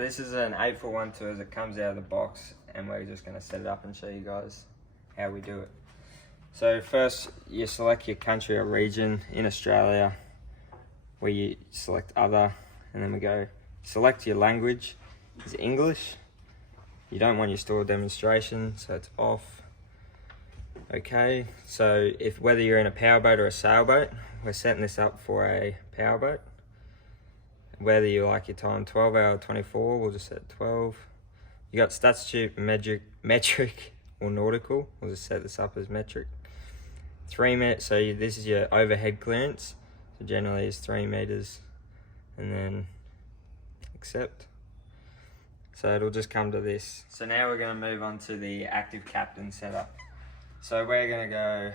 this is an 8x1 tour that comes out of the box, and we're just going to set it up and show you guys how we do it. So first you select your country or region. In Australia, where you select other, and then we go select your language. Is English. You don't want your store demonstration, so it's off. Okay, so whether you're in a powerboat or a sailboat, we're setting this up for a powerboat. Whether you like your time 12 hour, 24, we'll just set 12. You got statute, metric or nautical, we'll just set this up as metric. 3 meters, so this is your overhead clearance. So generally it's 3 meters, and then accept. So it'll just come to this. So now we're going to move on to the active captain setup. So we're going to go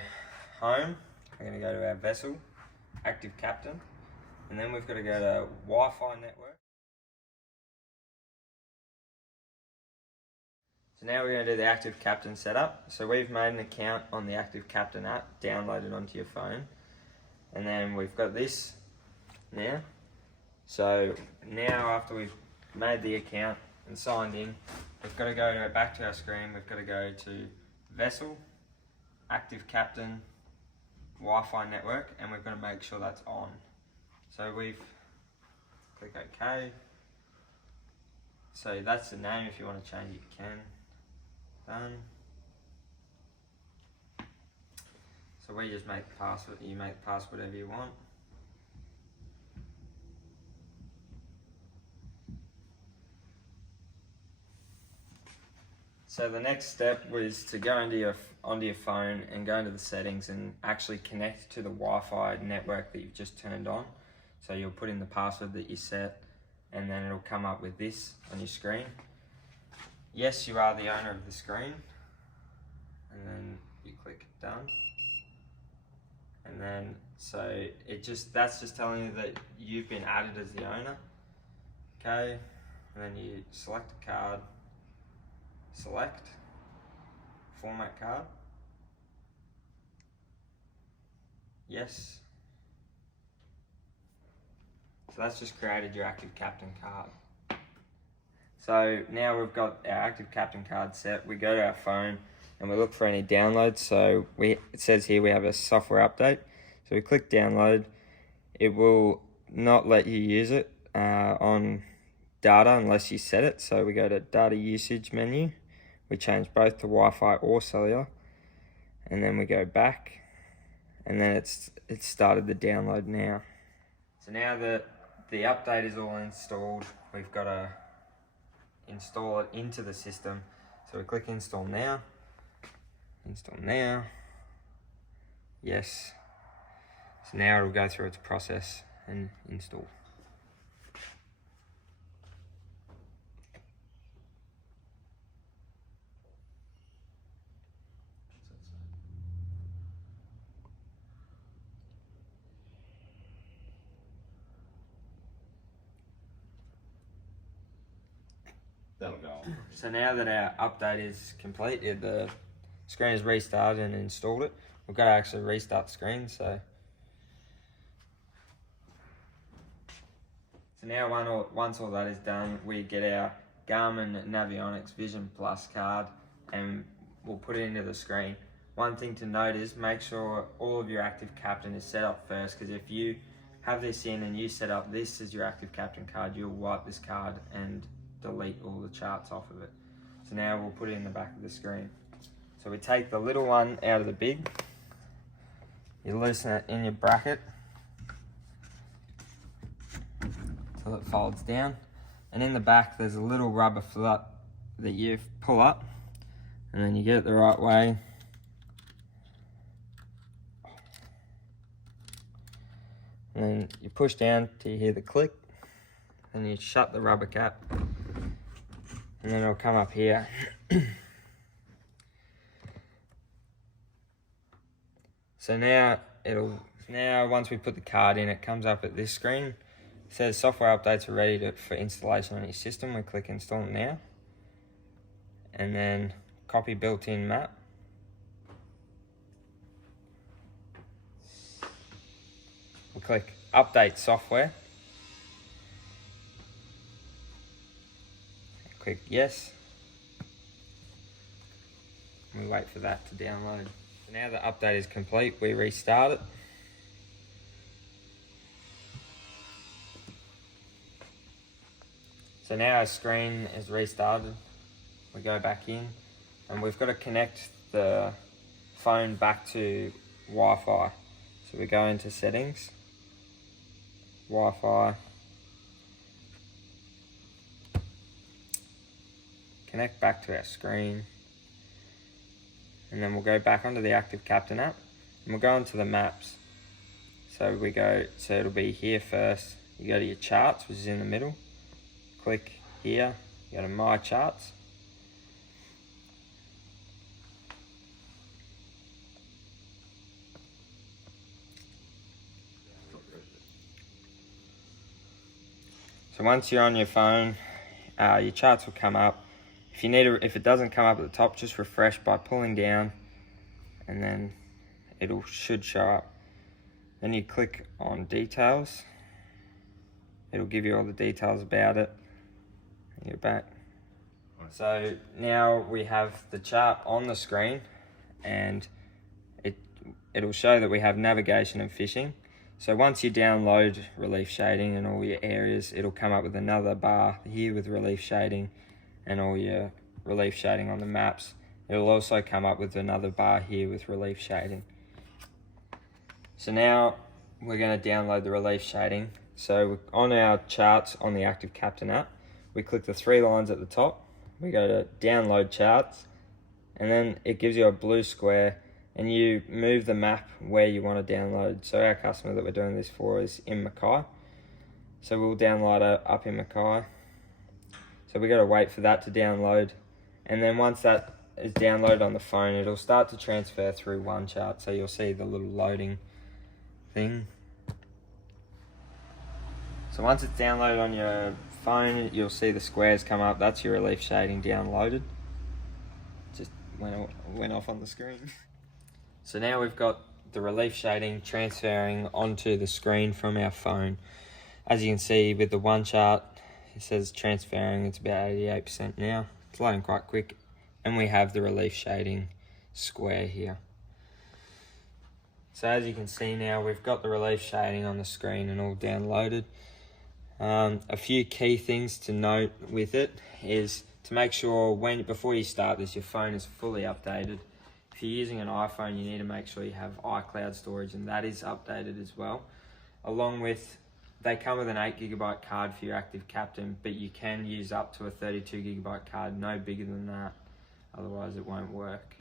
home, we're going to go to our vessel, active captain, and then we've got to go to Wi-Fi network. So now we're going to do the active captain setup. So we've made an account on the active captain app, downloaded onto your phone, and then we've got this now. So now after we've made the account and signed in, we've got to go back to our screen. We've got to go to vessel, active captain, Wi-Fi network, and we've got to make sure that's on. So we've click OK. So that's the name. If you want to change it, you can. Done. So we just make the password. You make the password whatever you want. So the next step was to go onto your phone and go into the settings and actually connect to the Wi-Fi network that you've just turned on. So you'll put in the password that you set, and then it'll come up with this on your screen. Yes, you are the owner of the screen, and then you click done. And then so that's just telling you that you've been added as the owner. Okay, and then you select a card. Select format card. Yes. So that's just created your active captain card. So now we've got our active captain card set. We go to our phone and we look for any downloads. So it says here we have a software update. So we click download. It will not let you use it on data unless you set it. So we go to data usage menu. We change both to Wi-Fi or cellular, and then we go back, and then it's started the download now. So now that the update is all installed, we've got to install it into the system. So we click install now, yes. So now it'll go through its process and install. That'll go on. So now that our update is complete, the screen is restarted and installed it. We've got to actually restart the screen. So now once all that is done, we get our Garmin Navionics Vision Plus card and we'll put it into the screen. One thing to note is make sure all of your active captain is set up first, because if you have this in and you set up this as your active captain card, you'll wipe this card and delete all the charts off of it. So now we'll put it in the back of the screen. So we take the little one out of the big, you loosen it in your bracket till it folds down, and in the back there's a little rubber flap that you pull up, and then you get it the right way. And then you push down till you hear the click, and you shut the rubber cap, and then it'll come up here. So now once we put the card in, it comes up at this screen. It says software updates are ready for installation on your system. We click install now, and then copy built-in map. We click update software. click yes. We wait for that to download. So now the update is complete, we restart it. So now our screen is restarted. We go back in and we've got to connect the phone back to Wi-Fi. So we go into settings, Wi-Fi, connect back to our screen, and then we'll go back onto the Active Captain app and we'll go into the maps. So it'll be here first. You go to your charts, which is in the middle. Click here, you go to My Charts. So once you're on your phone, your charts will come up. If it doesn't come up at the top, just refresh by pulling down, and then should show up. Then you click on Details. It'll give you all the details about it. You're back. So now we have the chart on the screen, and it'll show that we have navigation and fishing. So once you download relief shading and all your areas, it'll come up with another bar here with relief shading and all your relief shading on the maps. It'll also come up with another bar here with relief shading. So now we're going to download the relief shading. So on our charts on the Active Captain app, we click the 3 lines at the top. We go to Download Charts, and then it gives you a blue square, and you move the map where you want to download. So our customer that we're doing this for is in Mackay. So we'll download it up in Mackay. So we got to wait for that to download. And then once that is downloaded on the phone, it'll start to transfer through one chart. So you'll see the little loading thing. So once it's downloaded on your phone, you'll see the squares come up. That's your relief shading downloaded. Just went off on the screen. So now we've got the relief shading transferring onto the screen from our phone. As you can see with the one chart, it says transferring, it's about 88% now. It's loading quite quick. And we have the relief shading square here. So as you can see now, we've got the relief shading on the screen and all downloaded. A few key things to note with it is to make sure before you start this, your phone is fully updated. If you're using an iPhone, you need to make sure you have iCloud storage, and that is updated as well. Along with, they come with an 8GB card for your Active Captain, but you can use up to a 32GB card, no bigger than that, otherwise it won't work.